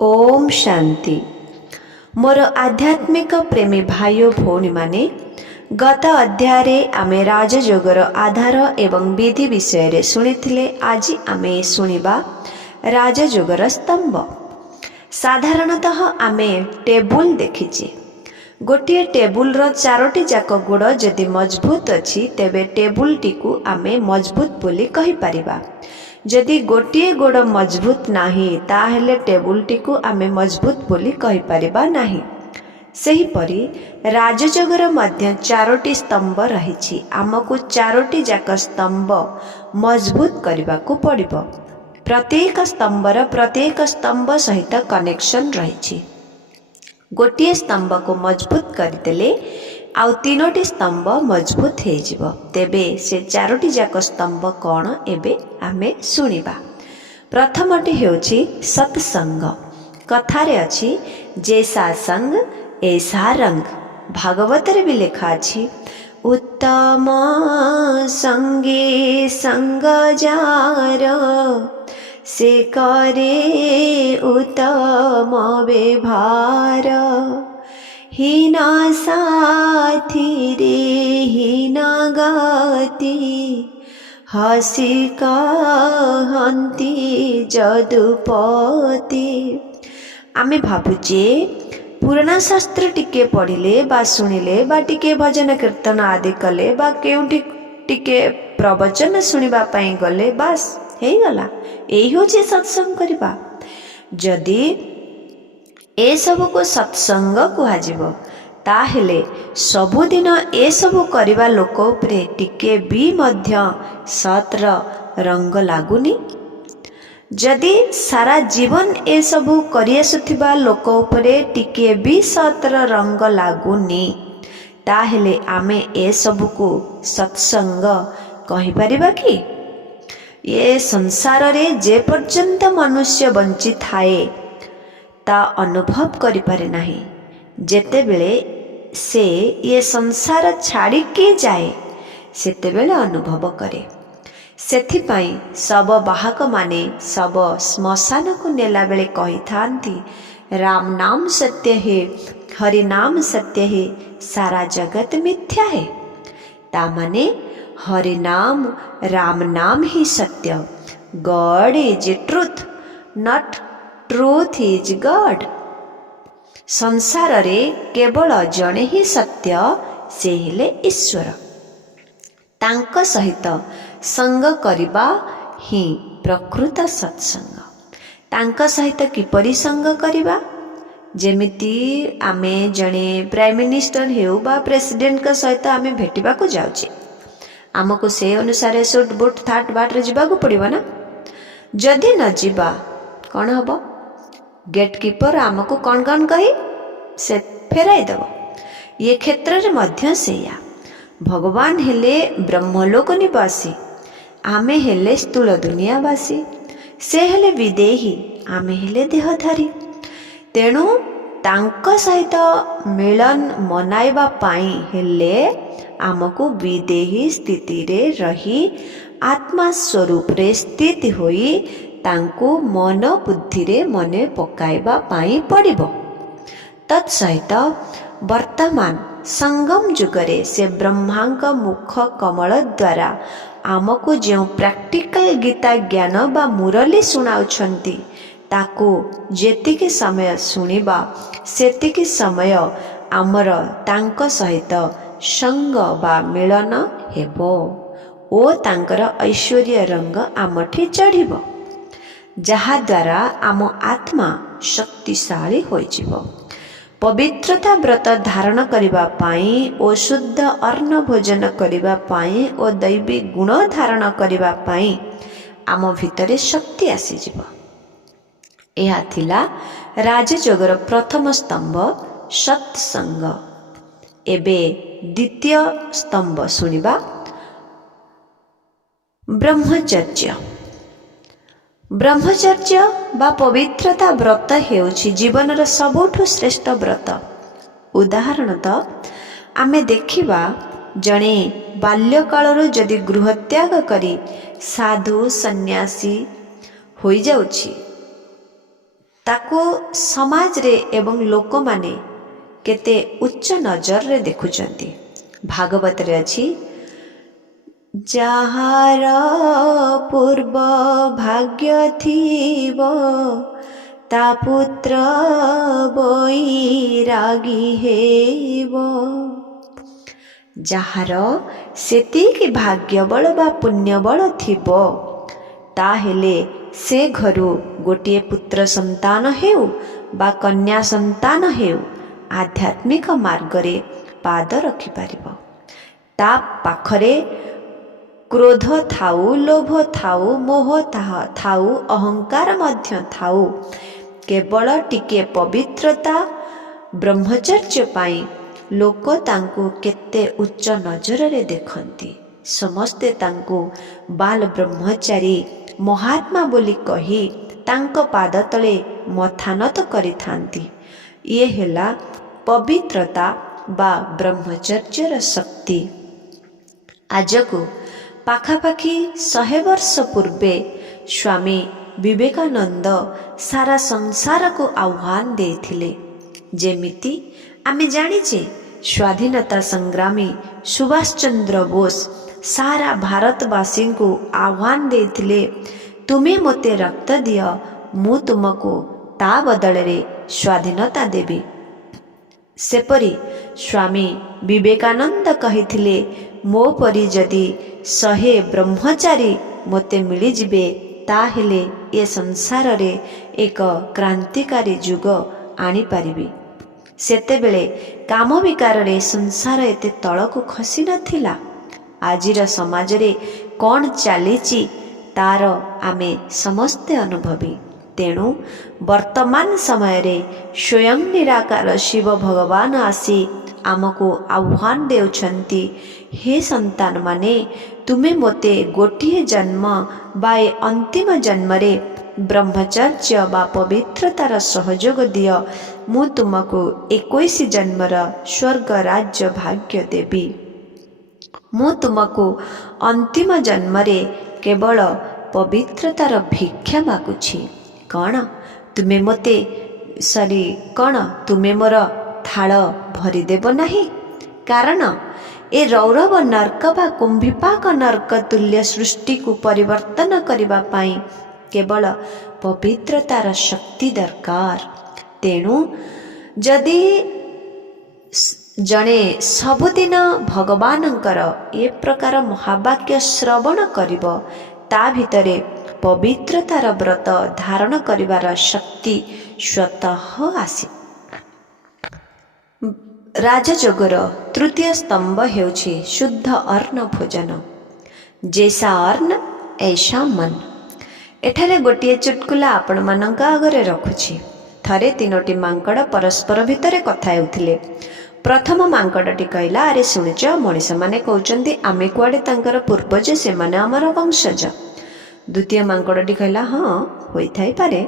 ओम शांति। मोर आध्यात्मिक प्रेमी भाई भौणी माने गत अध्याय आमे राजयोगर आधार एवं विधि विषय शुणी। आज आमे शुणिबा राजयोगर स्तंभ। साधारणतः आमे टेबुल देखिचे। गोटे टेबुल रो चारोटी जाक गोड़ जदि मजबूत अच्छी तेबे टेबुल टी को आमे मजबूत बोली कहि परिबा। जदि गोटे गोड़ मजबूत नाही ताहेले टेबुल टी को आमे मजबूत बोली कहि परिबा नाही। सेहीपरि राजयोगर मध्य चारोटी स्तंभ रहिछि। आमको चारोटी जाक स्तंभ मजबूत करबाकू पड़िबो। प्रत्येक स्तंभर प्रत्येक स्तंभ सहित कनेक्शन रहिछि। गोटे स्तंभ को मजबूत करदेले आउ तीनोटी स्तंभ मजबूत हो जिवो। तेबे से चारोटी जाक स्तंभ कौन एबे आमे सुनिबा। प्रथमटी हेउछि सत्संग। कथारे अछि जैसा संग ऐसा रंग। भागवत रे भी लिखा अछि उत्तम संगे संग जार से करे उत्तम व्यवहार। हीना साथी रे हीना गति हसी कहती जदुपति। आमे भाबुचे पुराना शास्त्र टिके पढ़िले बा शुणिले बा टिके भजन कीर्तन आदि कले बा केउठी टिके प्रवचन शुणिबा पई गले बास हे गला। एही होचे सत्संग करबा। जदि ए सब को सत्संग कुहाजिबो ताहेले सबुदिन ए सब करबा लोक उपरे टिके भी मध्य सतर रंग लागुनी। जदि सारा जीवन ए सब करि आसुथिबा लोक उपरे टिके भी सतर रंग लागुनी ताहेले आमे ए सब को सत्संग कहि परिबा कि? ये संसार रे जे पर्यंत मनुष्य बंची थाए ता अनुभव करि पारे नाही। जेते बेले से ये संसार छाड़ी के जाए सेते बेले अनुभव करे। सेथिपाई सब बाहक माने सब श्मशान को नेला बेले कहि थांती राम नाम सत्य है हरि नाम सत्य है सारा जगत मिथ्या है। ता माने हरि नाम राम नाम ही सत्य। God is truth not truth is God. संसार रे केवल जणे ही सत्य से हेले ईश्वर। तांक सहित संग करिबा ही प्रकृत सत्संग। तांक सहित किपरि संग करिबा? जेमिति आमे जणे प्राइम मिनिस्टर हेउ बा प्रेसिडेंट का सहित आमे भेटिबा को जाउछे आमको से अनुसार सुट बुट थाट बाट रे जिबा को पड़िबा ना। जदि न जिबा कौन हबो? गेट कीपर आमको कौन कौन कही से फेराई दब। ये क्षेत्र रे मध्य सेया। भगवान हेले ब्रह्मलोक निवासी आमे हेले स्थूल दुनियावासी। से हेले विदेही आमे हेले देहधारी। तेणु तांक सहित मिलन मनाइबा पाई हेले आमको विदेही स्थिति रे रही आत्मा स्वरूप रे स्थित होई तांको मन बुद्धि रे मने पकाइबा पाई पड़िबो। तत्सहित वर्तमान संगम जुगरे से ब्रह्मांक मुख कमल द्वारा आमको जो प्रैक्टिकल गीता ज्ञान बा मुरली सुनाउछंती ताको जेतिके समय सुनिबा सेतिके समय आमर तांक सहित संग बा मिलन हेबो ओ तांकर ऐश्वर्य रंग आमठी चढ़िबो जहा द्वारा आम आत्मा शक्तिशाली होइजिबो। पवित्रता व्रत धारण करिबा पाई ओ शुद्ध अन्न भोजन करिबा पाई ओ दैवी गुण धारण करिबा पाई आम भितरे शक्ति आसीजिबो। एहा थिला राजयोगर प्रथम स्तंभ सत्संग। एबे द्वितीय स्तंभ सुनिबा ब्रह्मचर्य। ब्रह्मचर्य बा पवित्रता व्रत हेउछि जीवनर सबुठु श्रेष्ठ व्रत। उदाहरणतः आमे देखिबा जणे बाल्यकालरु जदि गृहत्याग करी साधु सन्यासी होई जाउछि ତାକୁ ସମାଜରେ ଏବଂ ଲୋକମାନେ କେତେ ଉଚ୍ଚ ନଜରରେ ଦେଖୁଛନ୍ତି। ଭାଗବତରେ ଅଛି, ଯାହାର ପୂର୍ବ ଭାଗ୍ୟ ଥିବ ତା ପୁତ୍ର ବୈରାଗୀ ହେବ। ଯାହାର ସେତିକି ଭାଗ୍ୟବଳ ବା ପୁଣ୍ୟବଳ ଥିବ, ତାହେଲେ ସେ ଘରୁ ଗୋଟିଏ ପୁତ୍ର ସନ୍ତାନ ହେଉ ବା କନ୍ୟା ସନ୍ତାନ ହେଉ ଆଧ୍ୟାତ୍ମିକ ମାର୍ଗରେ ପାଦ ରଖିପାରିବ। ତା ପାଖରେ କ୍ରୋଧ ଥାଉ, ଲୋଭ ଥାଉ, ମୋହ ଥାଉ, ଅହଙ୍କାର ମଧ୍ୟ ଥାଉ, କେବଳ ଟିକେ ପବିତ୍ରତା ବ୍ରହ୍ମଚର୍ଯ୍ୟ ପାଇଁ ଲୋକ ତାଙ୍କୁ କେତେ ଉଚ୍ଚ ନଜରରେ ଦେଖନ୍ତି। ସମସ୍ତେ ତାଙ୍କୁ ବାଲ ବ୍ରହ୍ମଚାରୀ ମହାତ୍ମା ବୋଲି କହି ତାଙ୍କ ପାଦ ତଳେ ମଥାନତ କରିଥାନ୍ତି। ଇଏ ହେଲା ପବିତ୍ରତା ବା ବ୍ରହ୍ମଚର୍ଯ୍ୟର ଶକ୍ତି। ଆଜକୁ ପାଖାପାଖି 100 ବର୍ଷ ପୂର୍ବେ ସ୍ୱାମୀ ବିବେକାନନ୍ଦ ସାରା ସଂସାରକୁ ଆହ୍ୱାନ ଦେଇଥିଲେ। ଯେମିତି ଆମେ ଜାଣିଛେ ସ୍ୱାଧୀନତା ସଂଗ୍ରାମୀ ସୁଭାଷ ଚନ୍ଦ୍ର ବୋଷ ସାରା ଭାରତବାସୀଙ୍କୁ ଆହ୍ୱାନ ଦେଇଥିଲେ, ତୁମେ ମୋତେ ରକ୍ତ ଦିଅ, ମୁଁ ତୁମକୁ ତା ବଦଳରେ ସ୍ୱାଧୀନତା ଦେବି। ସେପରି ସ୍ୱାମୀ ବିବେକାନନ୍ଦ କହିଥିଲେ, ମୋ ପରି ଯଦି 100 ବ୍ରହ୍ମଚାରୀ ମୋତେ ମିଳିଯିବେ, ତାହେଲେ ଏ ସଂସାରରେ ଏକ କ୍ରାନ୍ତିକାରୀ ଯୁଗ ଆଣିପାରିବି। ସେତେବେଳେ କାମ ବିକାରରେ ସଂସାର ଏତେ ତଳକୁ ଖସି ନଥିଲା। ଆଜିର ସମାଜରେ କ'ଣ ଚାଲିଛି ତାର ଆମେ ସମସ୍ତେ ଅନୁଭବୀ। ତେଣୁ ବର୍ତ୍ତମାନ ସମୟରେ ସ୍ୱୟଂ ନିରାକାର ଶିବ ଭଗବାନ ଆସି ଆମକୁ ଆହ୍ୱାନ ଦେଉଛନ୍ତି, ହେ ସନ୍ତାନମାନେ, ତୁମେ ମୋତେ ଗୋଟିଏ ଜନ୍ମ ବା ଏ ଅନ୍ତିମ ଜନ୍ମରେ ବ୍ରହ୍ମଚର୍ଯ୍ୟ ବା ପବିତ୍ରତାର ସହଯୋଗ ଦିଅ, ମୁଁ ତୁମକୁ 21 ଜନ୍ମର ସ୍ୱର୍ଗ ରାଜ୍ୟ ଭାଗ୍ୟ ଦେବି। ମୁଁ ତୁମକୁ ଅନ୍ତିମ ଜନ୍ମରେ କେବଳ ପବିତ୍ରତାର ଭିକ୍ଷା ମାଗୁଛି। କ'ଣ ତୁମେ ମୋତେ କ'ଣ ତୁମେ ମୋର ଥାଳ ଭରିଦେବ ନାହିଁ? କାରଣ ଏ ରୌରବ ନର୍କ ବା କୁମ୍ଭୀପାକ ନର୍କ ତୁଲ୍ୟ ସୃଷ୍ଟିକୁ ପରିବର୍ତ୍ତନ କରିବା ପାଇଁ କେବଳ ପବିତ୍ରତାର ଶକ୍ତି ଦରକାର। ତେଣୁ ଯଦି ଜଣେ ସବୁଦିନ ଭଗବାନଙ୍କର ଏ ପ୍ରକାର ମହାବାକ୍ୟ ଶ୍ରବଣ କରିବ, ତା ଭିତରେ ପବିତ୍ରତାର ବ୍ରତ ଧାରଣ କରିବାର ଶକ୍ତି ସ୍ୱତଃ ଆସିବ। ରାଜଯୋଗର ତୃତୀୟ ସ୍ତମ୍ଭ ହେଉଛି ଶୁଦ୍ଧ ଅନ୍ନ ଭୋଜନ। ଜୈସା ଅନ୍ନ ଐସା ମନ। ଏଠାରେ ଗୋଟିଏ ଚୁଟକୁଲା ଆପଣମାନଙ୍କ ଆଗରେ ରଖୁଛି। ଥରେ 3ଟି ମାଙ୍କଡ଼ ପରସ୍ପର ଭିତରେ କଥା ହେଉଥିଲେ। ପ୍ରଥମ ମାଙ୍କଡ଼ଟି କହିଲା, ଆରେ ଶୁଣିଛ, ମଣିଷମାନେ କହୁଛନ୍ତି ଆମେ କୁଆଡ଼େ ତାଙ୍କର ପୂର୍ବଜ, ସେମାନେ ଆମର ବଂଶଜ। ଦ୍ୱିତୀୟ ମାଙ୍କଡ଼ଟି କହିଲା, ହଁ ହୋଇଥାଇପାରେ।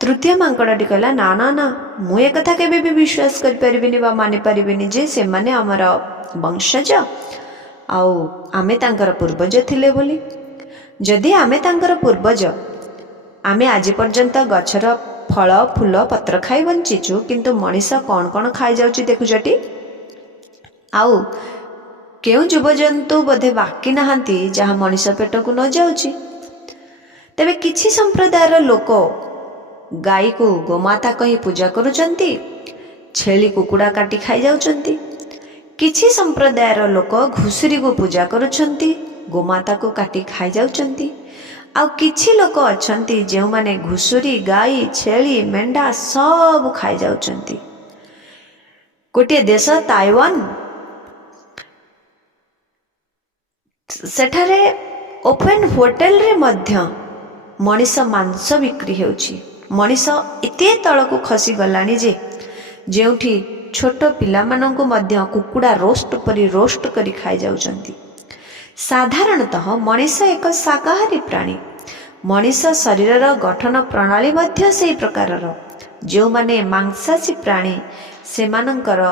ତୃତୀୟ ମାଙ୍କଡ଼ଟି କହିଲା, ନା ନା ନା, ମୁଁ ଏକଥା କେବେ ବି ବିଶ୍ୱାସ କରିପାରିବିନି ବା ମାନିପାରିବିନି ଯେ ସେମାନେ ଆମର ବଂଶଜ ଆଉ ଆମେ ତାଙ୍କର ପୂର୍ବଜ ଥିଲେ ବୋଲି। ଯଦି ଆମେ ତାଙ୍କର ପୂର୍ବଜ, ଆମେ ଆଜି ପର୍ଯ୍ୟନ୍ତ ଗଛର ଫଳ ଫୁଲ ପତ୍ର ଖାଇ ବଞ୍ଚିଛୁ, କିନ୍ତୁ ମଣିଷ କ'ଣ କ'ଣ ଖାଇଯାଉଛି ଦେଖୁଛଟି? ଆଉ କେଉଁ ଜୀବଜନ୍ତୁ ବୋଧେ ବାକି ନାହାନ୍ତି ଯାହା ମଣିଷ ପେଟକୁ ନ ଯାଉଛି। ତେବେ କିଛି ସମ୍ପ୍ରଦାୟର ଲୋକ ଗାଈକୁ ଗୋମାତା କହି ପୂଜା କରୁଛନ୍ତି, ଛେଳି କୁକୁଡ଼ା କାଟି ଖାଇଯାଉଛନ୍ତି। କିଛି ସମ୍ପ୍ରଦାୟର ଲୋକ ଘୁଷୁରିକୁ ପୂଜା କରୁଛନ୍ତି, ଗୋମାତାକୁ କାଟି ଖାଇଯାଉଛନ୍ତି। ଆଉ କିଛି ଲୋକ ଅଛନ୍ତି ଯେଉଁମାନେ ଘୁଷୁରି, ଗାଈ, ଛେଳି, ମେଣ୍ଢା ସବୁ ଖାଇଯାଉଛନ୍ତି। ଗୋଟିଏ ଦେଶ ତାଇୱାନ, ସେଠାରେ ଓପେନ ହୋଟେଲରେ ମଧ୍ୟ ମଣିଷ ମାଂସ ବିକ୍ରି ହେଉଛି। ମଣିଷ ଏତେ ତଳକୁ ଖସିଗଲାଣି ଯେ ଯେଉଁଠି ଛୋଟ ପିଲାମାନଙ୍କୁ ମଧ୍ୟ କୁକୁଡ଼ା ରୋଷ୍ଟ ପରି ରୋଷ୍ଟ କରି ଖାଇଯାଉଛନ୍ତି। ସାଧାରଣତଃ ମଣିଷ ଏକ ଶାକାହାରୀ ପ୍ରାଣୀ। ମଣିଷ ଶରୀରର ଗଠନ ପ୍ରଣାଳୀ ମଧ୍ୟ ସେହି ପ୍ରକାରର। ଯେଉଁମାନେ ମାଂସାଶୀ ପ୍ରାଣୀ, ସେମାନଙ୍କର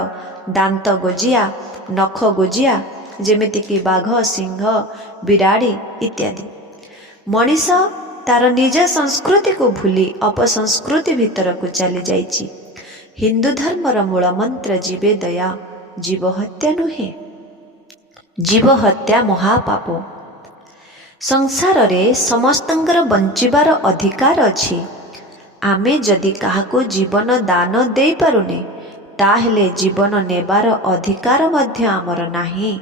ଦାନ୍ତ ଗୋଜିଆ, ନଖ ଗୋଜିଆ, ଯେମିତିକି ବାଘ, ସିଂହ, ବିରାଡ଼ି ଇତ୍ୟାଦି। ମଣିଷ तार निज संस्कृति को भूली अपसंस्कृति भितर को चली जाइछि। हिंदू धर्मर मूल मंत्र जीवे दया, जीव हत्या नुहे। जीव हत्या महापाप। संसार रे समस्तंकर बंचिबार अधिकार अछि। आमे जदि काहाको जीवन दान दे पारुने ताहेले जीवन नेबार अधिकार मध्य आमर नाही।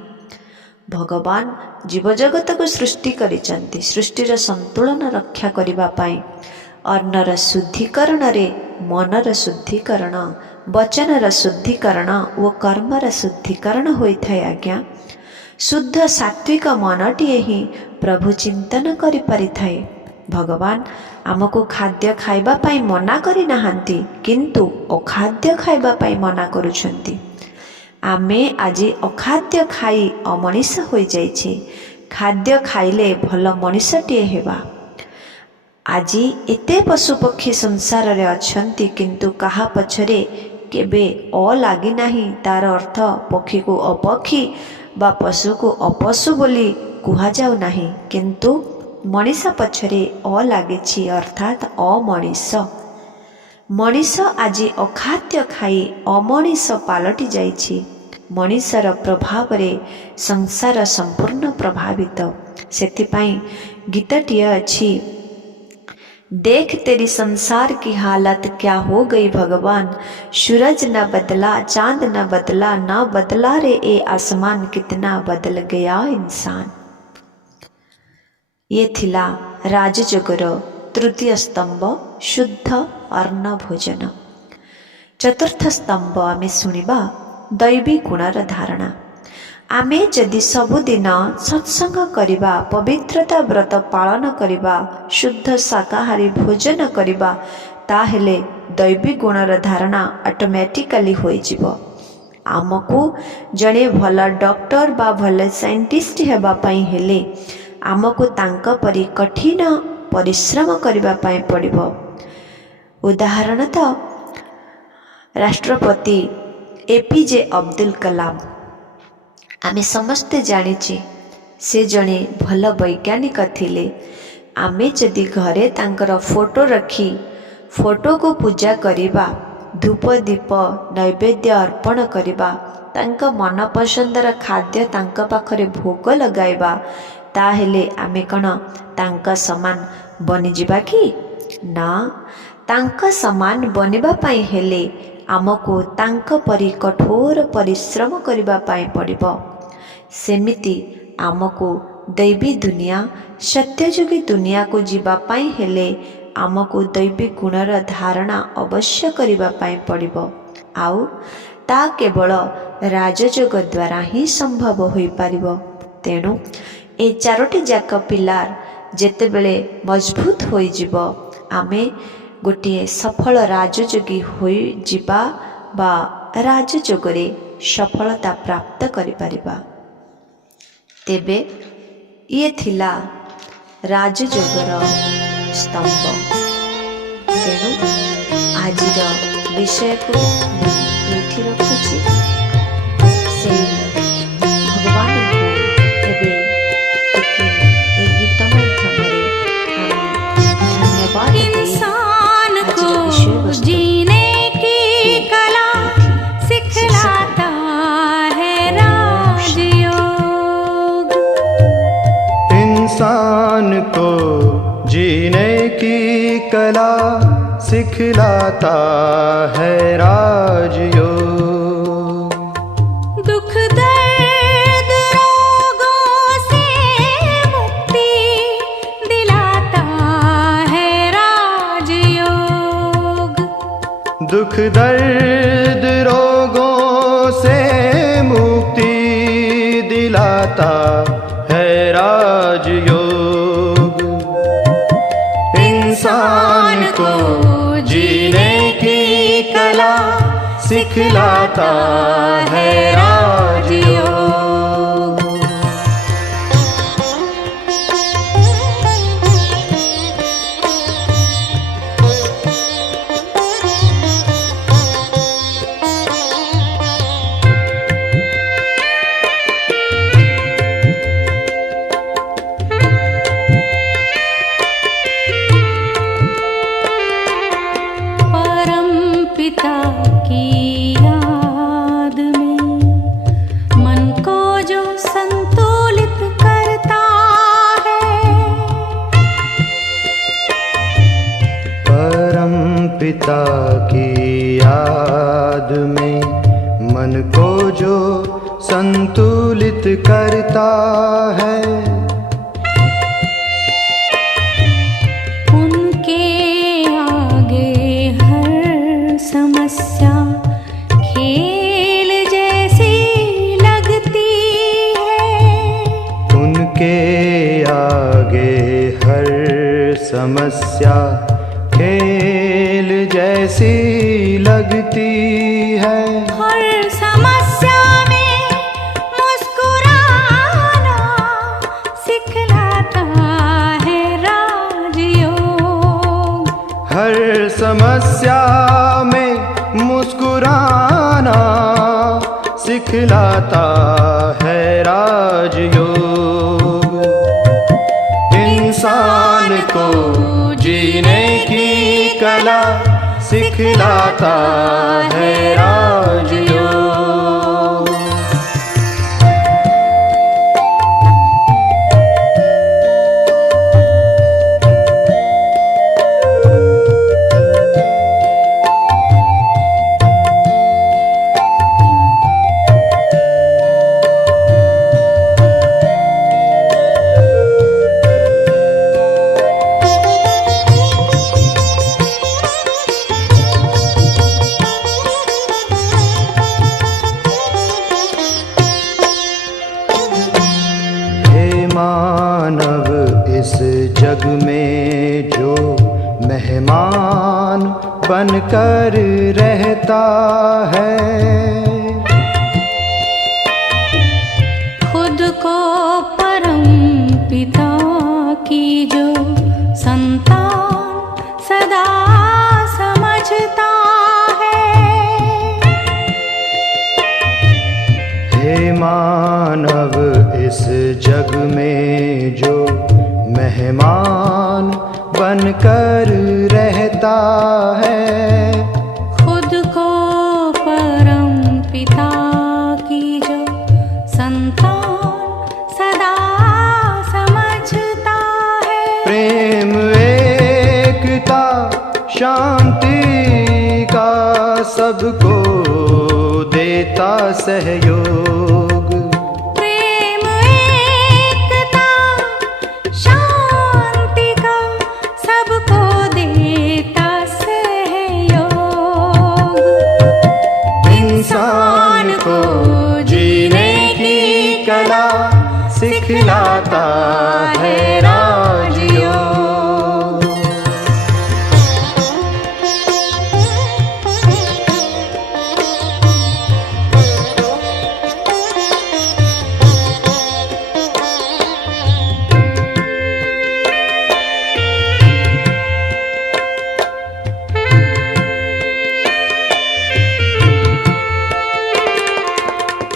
भगवान जीवजगत को सृष्टि करिसंती सृष्टिर संतुलन रक्षा करिबा पाई। अन्नर शुद्धिकरण रे मनर शुद्धिकरण, वचनर शुद्धिकरण और कर्मर शुद्धिकरण होइथाय। आज्ञा शुद्ध सात्विक मनटिए ही प्रभु चिंतन करि परिथाय। भगवान आमको खाद्य खाइबा पाई मना करि नाहांती, किंतु अखाद्य खाइबा पाई मना करुछंती। आमे आजी अखाद्य खाई अमनिष होई जाइछे। खाद्य खाइले भल मनिषटिए हेबा। आजी एते पशुपक्षी संसार रे अछंती, किंतु काहा पछरे केबे अ लागी नाही। तार अर्थ पक्षी को अपक्षी बा पशु को अपशु बोली कुहा जाऊ नाही, किंतु मनीष पछरे अ लागिछि अर्थात अमनीष। मनीष आजी अखाद्य खाई अमनीष पालटी जाइछि। मनीषर प्रभाव रे संसार संपूर्ण प्रभावित। सेथिपाई गीतटिए अछि, देख तेरी संसार की हालत क्या हो गई भगवान। सूरज न बदला, चांद न बदला, न बदला रे ए आसमान, कितना बदल गया इंसान। ये थिला राजजोगर तृतीय स्तंभ शुद्ध अन्न भोजन। चतुर्थ स्तंभ आमे सुनिबा दैवी गुणर धारणा। आमे जदि सबुदिन सत्संग करिबा, पवित्रता व्रत पालन करिबा, शुद्ध शाकाहारी भोजन करिबा, ताहेले दैवी गुणर धारणा ऑटोमेटिकली होई जिवो। आमको जणे भल डॉक्टर बा भल साइंटिस्ट हेबा पई हेले आमको तांका परि कठिन परिश्रम करिबा पई पड़िबो। उदाहरणतः राष्ट्रपति एपीजे अब्दुल कलाम आमे समस्ते जानिचे से जणे भल वैज्ञानिक थिले। आमे जदि घरे तांकर फोटो रखी फोटो को पूजा करिबा, धूप दीप नैवेद्य अर्पण करिबा, तांका मन पसंदर खाद्य तांका पाखरे भोग लगाइबा, ताहेले आमे कण तांका समान बनि जिबा कि ना। तांका समान बनिबा पाई हेले आमको तांका परि कठोर परिश्रम करिबा पाई पड़िबो। सेमिति आमको दैवी दुनिया सत्ययुगी दुनिया को जीवा पाई हेले आमको दैवी गुणर धारणा अवश्य करिबा पाई पड़िबो। आउ ता केवल राजयोग द्वारा ही संभव होई पारिबो। तेणु ए चारोटी जाक पिलार जेतेबेले मजबूत होई जिवो आमे गोटे सफल राजयोगी होई जिबा बा राजयोगरे सफलता प्राप्त करि परिबा। तेबे ये थिला राजयोगर स्तंभ। तेणु आजिर विषय को एठी रखुछि। से भगवान को एबे टिके ए गीत माध्यमरे आमे धन्यवाद इंसान को जीने की कला सिखलाता है राजयोग। इंसान को जीने की कला सिखलाता है राजयोग। दुख दर्द रोगों से मुक्ति दिलाता है राजयोग। दुख दर्द रोगों से मुक्ति दिलाता है राजयोग। इंसान को जीने की कला सिखलाता है राजयोग। की याद में मन को जो संतुलित करता है, परम पिता की याद में मन को जो संतुलित करता है, उनके आगे हर समस्या खेल जैसी लगती है, उनके आगे हर समस्या खेल जैसी लगती है। हर समस्या में मुस्कुराना सिखलाता है राजयोग, हर समस्या में मुस्कुराना सिखलाता है राजयोग। इंसान को जीने की कला सिखलाता है राजयोग। मानव इस जग में जो मेहमान बनकर रहता है, खुद को परम पिता की जो संतान सदा समझता है, हे मानव इस जग में जो मेहमान बनकर रहता है, खुद को परम पिता की जो संतान सदा समझता है, प्रेम एकता शांति का सबको देता सहयोग, प्रेम एकता शांति का सबको देता सहयोग। इंसान को जीने की कला सिखलाता है राजयोग।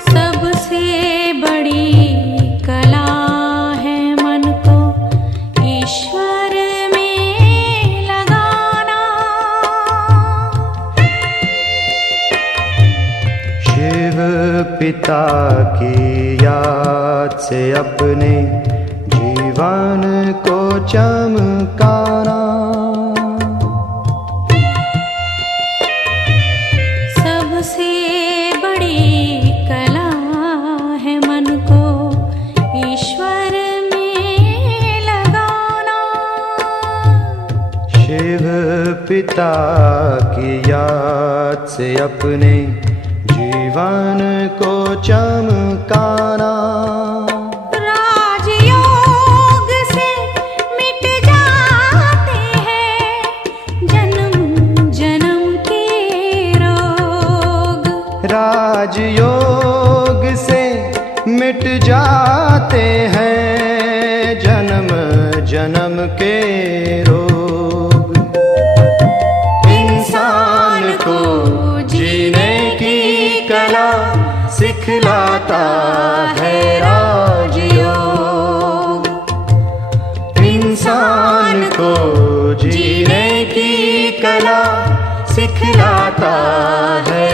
सबसे बड़ी कला है मन को ईश्वर में लगाना, शिव पिता की याद से अपने जीवन को चमकाना, सबसे बड़ी कला है मन को ईश्वर में लगाना, शिव पिता की याद से अपने जीवन को चमकाना, राजयोग से मिट जाते हैं जन्म जन्म के रोग, राजयोग से मिट जाते हैं जन्म जन्म के रोग। इंसान को जीने की कला सिखलाता है राजयोग। इंसान को जीने की कला सिखलाता है।